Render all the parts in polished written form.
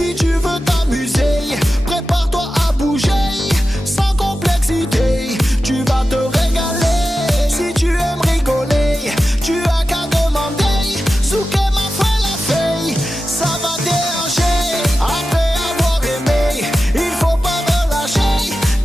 Si tu veux t'amuser, prépare-toi à bouger. Sans complexité, tu vas te régaler. Si tu aimes rigoler, tu as qu'à demander. Zouké m'a fait la feuille, ça va déranger. Après avoir aimé, il faut pas relâcher.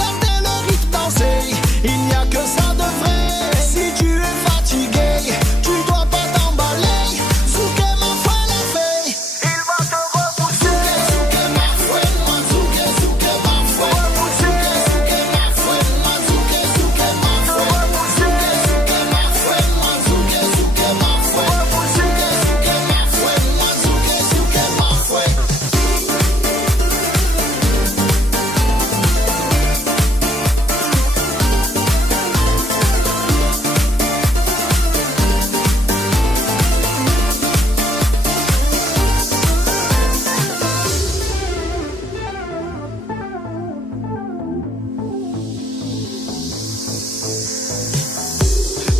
Garder le rythme, danser, il n'y a que ça de vrai. Si tu es fatigué, tu dois pas t'emballer. Zouké m'a fait la feuille, il va te repousser. Zouké m'a fait, moi zouké, zouké m'a fait. Zouké m'a fait, moi zouké, zouké m'a fait. Zouké m'a fait, moi zouké, zouké m'a fait. Zouké m'a fait, moi zouké, zouké m'a fait.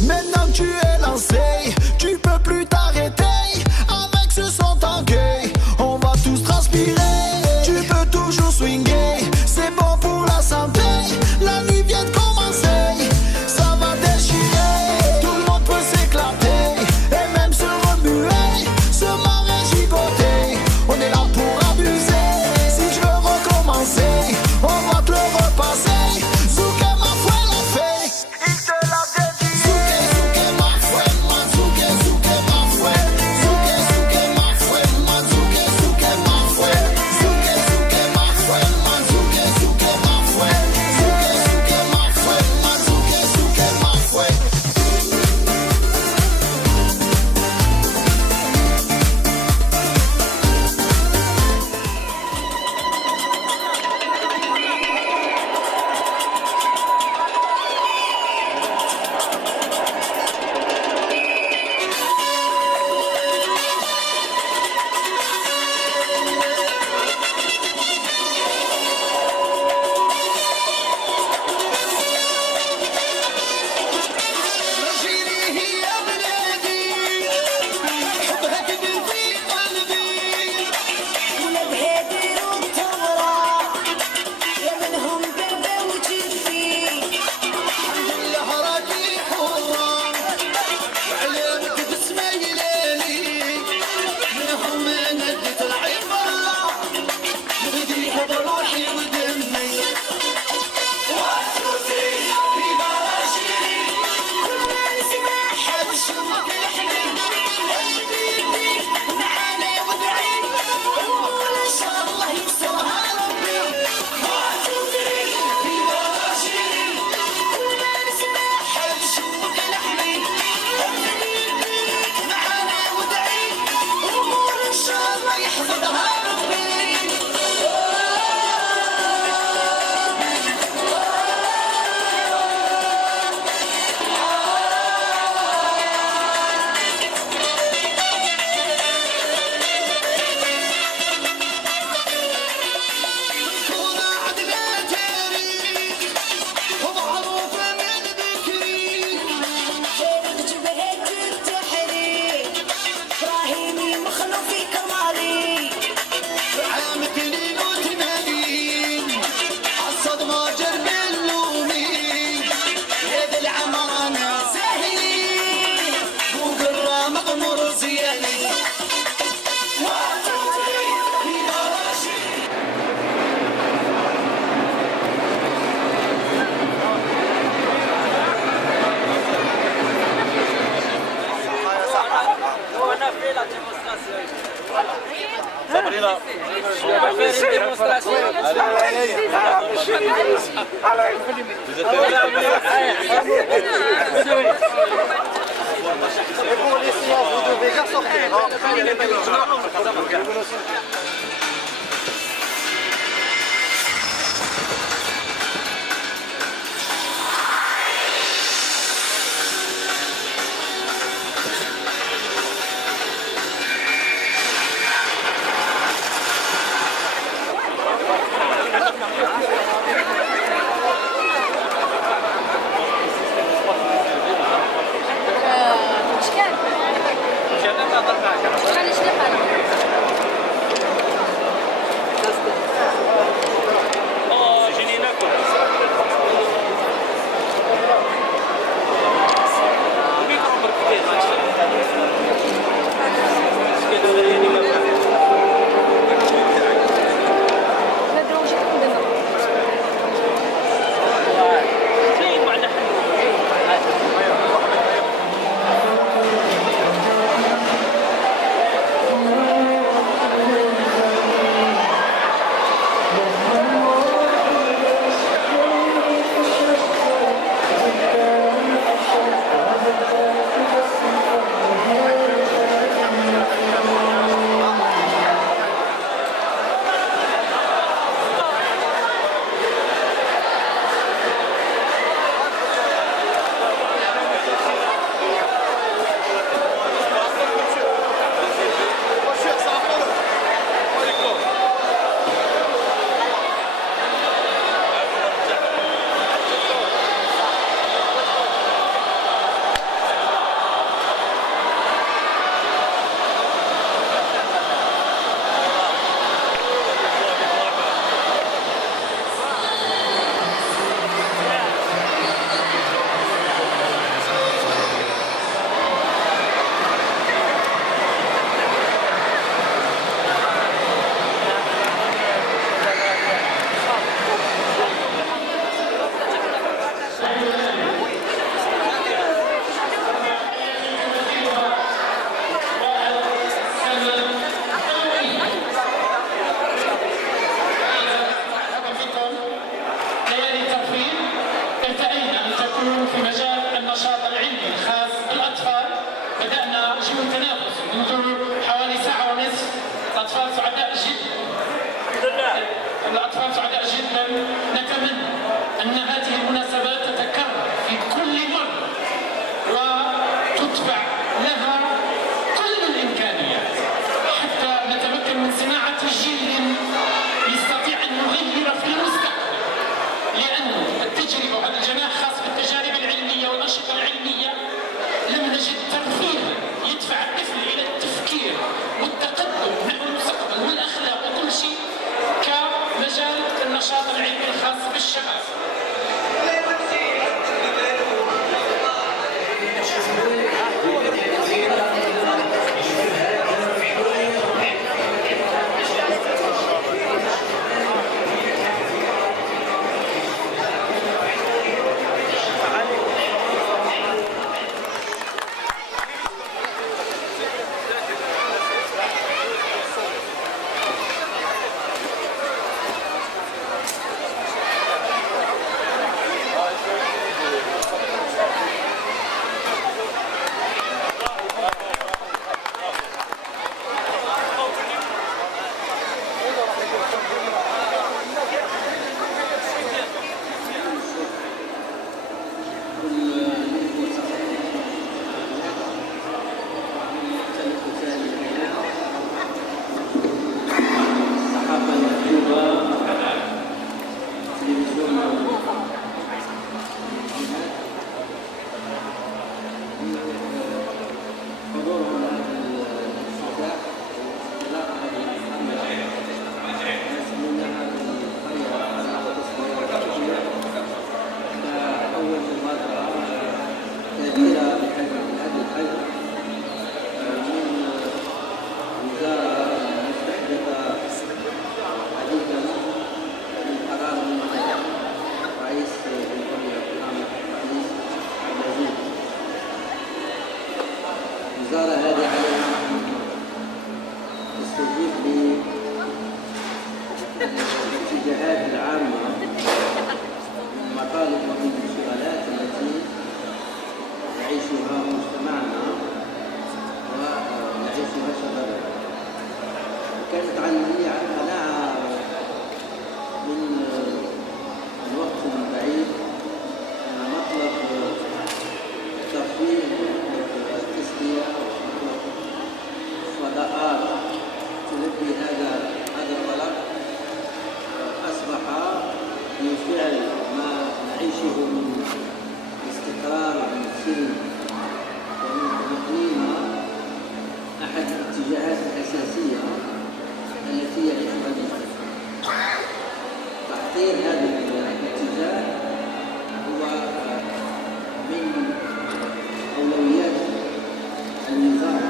Maintenant que tu es lancé, tu peux plus t'arrêter. Avec ce son tangué, on va tous transpirer. Tu peux toujours swinguer, c'est bon pour la santé. La nuit vient de commencer, ça va déchirer. Tout le monde peut s'éclater et même se remuer, se marrer, gigoter. On est là pour abuser. Si je veux recommencer, on va te le repasser. Zouké m'a fait la fée, il te l'a dédié. Zouké, zouké m'a fait, moi zouké, zouké m'a fait. Zouké, zouké m'a fait, moi zouké, zouké m'a fait. Zouké, zouké m'a fait, moi zouké, zouké m'a fait. Zouké, zouké m'a fait, moi zouké, zouké m'a fait. رجيني هي بلادي، حبها كبير في قلبي. ولا بهادر وبتمرة يا منهم بابا وجفي. الحمد لله راكي حرة، وعلامك بسمة يلالي. منهم انا اديت العبرة، نغديها بروحي ودمي. وعفوتي في براشي، كل ما نسمعها وشمك الحنين. قلبي معانا وبعيد، ونقول ان شاء الله يكسرها ربي. وعفوتي في براشي، كل ما نسمعها وشمك الحنين. معانا وبعيد، ونقول ان شاء الله يحفظها ربي. كونا عدنا تاريخ، ومعروفة من بكري. جابت جبهة التحرير، إبراهيمي مخلوق في كمالي. عام 82 عالصدمة جرب اللومي. هذا العمانة سهلي، وقرة مغمور زياني. وعفوتي في براشي. Et pour les séances, vous devez bien sortir. شكال؟ شحال نشري قرا؟ الأطفال سعداء جدا. نتمنى أن هذه المناسبات تتكرر في كل مرة وتتبع لها كل الإمكانيات حتى نتمكن من صناعة جيل يستطيع أن يغير في المستقبل، لأن التجربة وهذا الجناح خاص بالتجارب العلمية والأنشطة العلمية لم نجد ترفيها يدفع الطفل إلى التفكير والتقدم نحو المستقبل والأخلاق وكل شيء كمجال النشاط العلمي الخاص بالشباب. الوزارة هذه عليها تستجيب للاتجاهات العامة والمطالب والانشغالات التي يعيشها مجتمعنا ويعيشها شبابنا. كانت عندي قناعة من الوقت البعيد أن مطلب ترفيه التسلية فضاءات تلبي هذا الطلب أصبح بالفعل ما نعيشه من استقرار ومن سلم ومن طمأنينة أحد الاتجاهات الأساسية التي يعيشها المجتمع. تحقير هذا الاتجاه هو من أولويات النظام،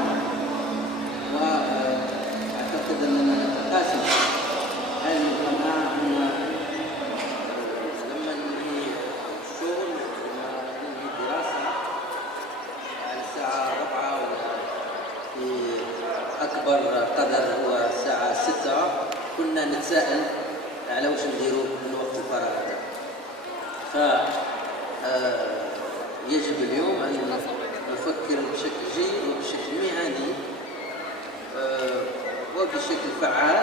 وأعتقد أننا نتقاسم هذه القناعة أن لما ننهي الشغل ولما ننهي الدراسة على الساعة 4 ولا في أكبر قدر هو الساعة 6 كنا نتساءل على واش نديرو من وقت الفراغ هذا. فيجب اليوم أن نفكر بشكل جيد وبشكل مهني وبشكل فعال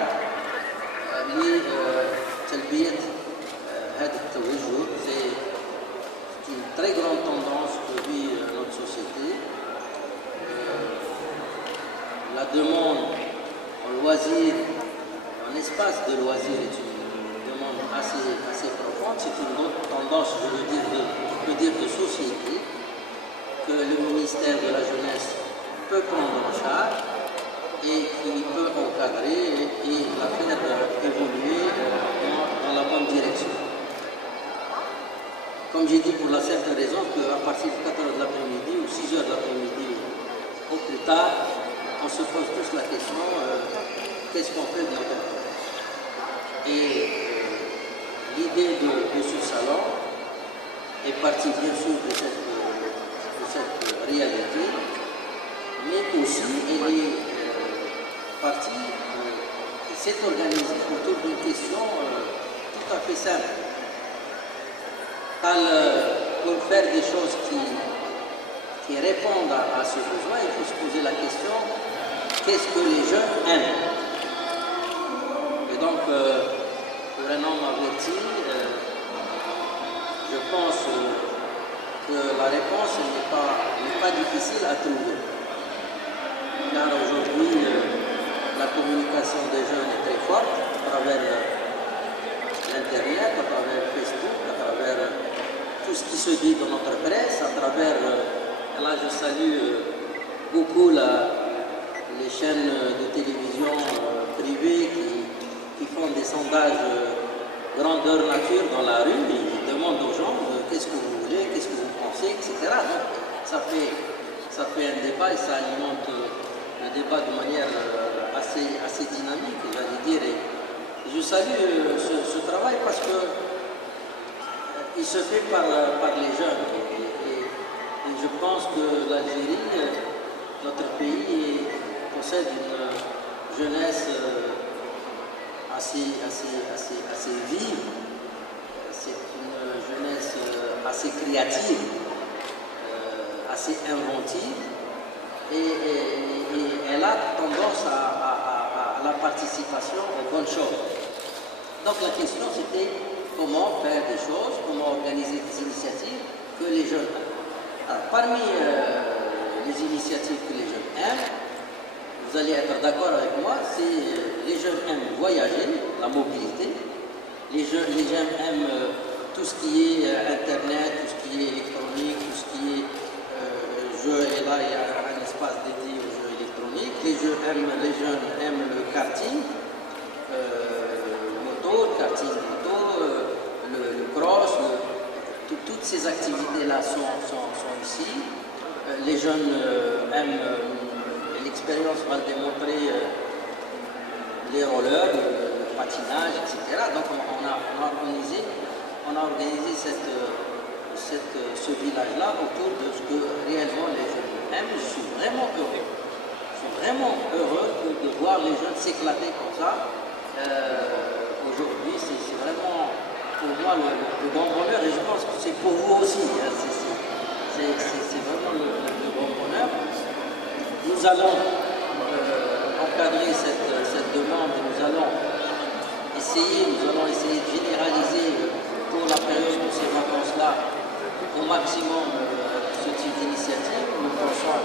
لتلبية هذا التوجه. C'est une très grande tendance que vit notre société. La demande en loisir, en espace de loisir est une demande assez profonde. C'est une tendance, je veux dire de société, que le ministère de la Jeunesse peut prendre en charge et qui peut encadrer et la faire évoluer dans la bonne direction. Comme j'ai dit, pour la simple raison qu'à partir de 4 h de l'après-midi ou 6 h de l'après-midi au plus tard, on se pose tous la question qu'est-ce qu'on fait de notre temps. Et l'idée de ce salon est partie bien sûr de cette réalité, mais aussi elle est partie, s'est organisée autour d'une question tout à fait simple. Pour faire des choses qui répondent à ce besoin, il faut se poser la question qu'est-ce que les jeunes aiment. Et donc, pour réponse n'est pas difficile à trouver. Car aujourd'hui, la communication des jeunes est très forte à travers l'Internet, à travers Facebook, à travers tout ce qui se dit dans notre presse, à travers, là je salue beaucoup les chaînes de télévision privées qui font des sondages grandeur nature dans la rue, ils demandent aux gens qu'est-ce que vous voulez, qu'est-ce que vous pensez, etc. Donc ça fait un débat et ça alimente le débat de manière assez dynamique, j'allais dire. Et je salue ce travail parce que il se fait par les jeunes. Et je pense que l'Algérie, notre pays, possède une jeunesse assez vive. C'est une jeunesse assez créative, assez inventive. Et elle a tendance à la participation aux bonnes choses. Donc la question c'était comment faire des choses, comment organiser des initiatives que les jeunes aiment. Alors, parmi les initiatives que les jeunes aiment, vous allez être d'accord avec moi, c'est les jeunes aiment voyager, la mobilité, les jeunes aiment tout ce qui est Internet, tout ce qui est électronique, tout ce qui est jeux, et là il y a un espace dédié aux jeux électroniques. Les jeunes aiment le karting, le karting moto, le cross, toutes ces activités-là sont ici. Les jeunes aiment, l'expérience va le démontrer, les rollers, le patinage, etc. Donc on a organisé ce village-là autour de ce que réellement les jeunes aiment. Je suis vraiment heureux. Je suis vraiment heureux de voir les jeunes s'éclater comme ça. Aujourd'hui, c'est vraiment pour moi le grand bonheur et je pense que c'est pour vous aussi. Hein. C'est vraiment le grand bonheur. Nous allons encadrer cette demande et nous allons essayer de généraliser pour la période de ces vacances-là au maximum ce type d'initiative. Nous pensons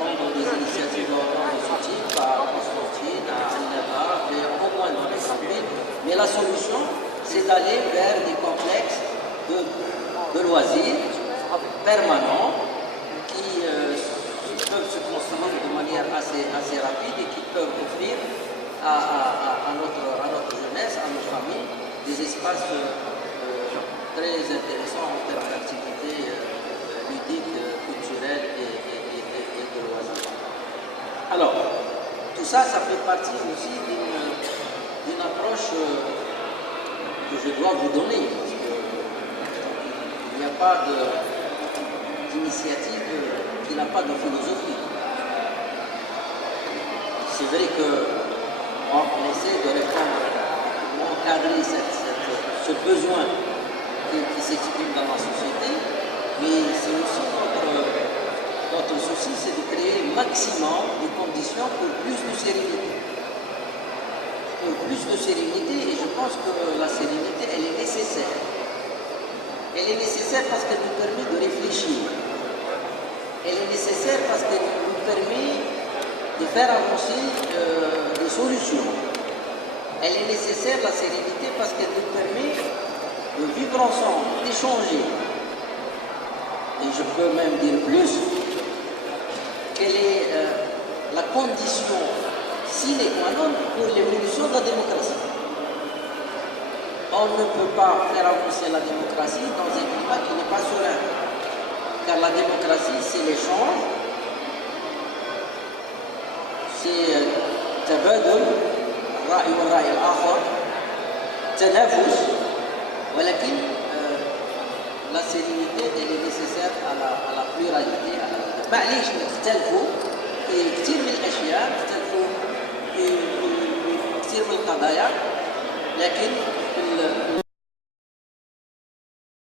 prendre des initiatives de ce type à Constantine, à Annaba, mais au moins dans les grandes villes. Mais la solution, c'est d'aller vers des complexes de loisirs permanents qui peuvent se construire de manière assez rapide et qui peuvent offrir à notre jeunesse, à nos familles, des espaces très intéressants en termes d'activités ludiques, culturelles et de loisirs. Alors, tout ça, ça fait partie aussi d'une approche que je dois vous donner, parce qu'il n'y a pas d'initiative qui n'a pas de philosophie. C'est vrai qu'on essaie de répondre, encadrer ce besoin qui s'exprime dans la société, mais c'est aussi notre souci, c'est de créer le maximum de conditions pour plus de sérénité. Plus de sérénité, et je pense que la sérénité, elle est nécessaire. Elle est nécessaire parce qu'elle nous permet de réfléchir. Elle est nécessaire parce qu'elle nous permet de faire avancer des solutions. Elle est nécessaire, la sérénité, parce qu'elle nous permet de vivre ensemble, d'échanger. Et je peux même dire plus, qu'elle est la condition sine qua non pour l'évolution de la démocratie. On ne peut pas faire avancer la démocratie dans un climat qui n'est pas serein. Car la démocratie, c'est l'échange, c'est تبادل الرأي والرأي الآخر, تنافس, ولكن la sérénité elle est nécessaire à la pluralité. معليش نختلفوا في كثير من الأشياء، نختلفوا في كثير من القضايا، لكن